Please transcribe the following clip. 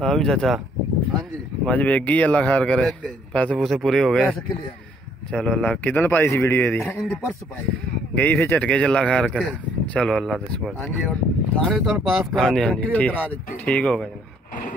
हाँ भी चाचा हाँ जी मज वेग गई, अल्लाह खैर करे, पैसे पूसे पूरे हो गए। चलो अल्लाह किदन पाई सी वीडियो दी परस पाई गई फिर झटके च, अल्लाह खैर करे। चलो अल्लाह दे शुक्र। हाँ जी और थाने तो पास हाँ जी हाँ जी ठीक हो गया।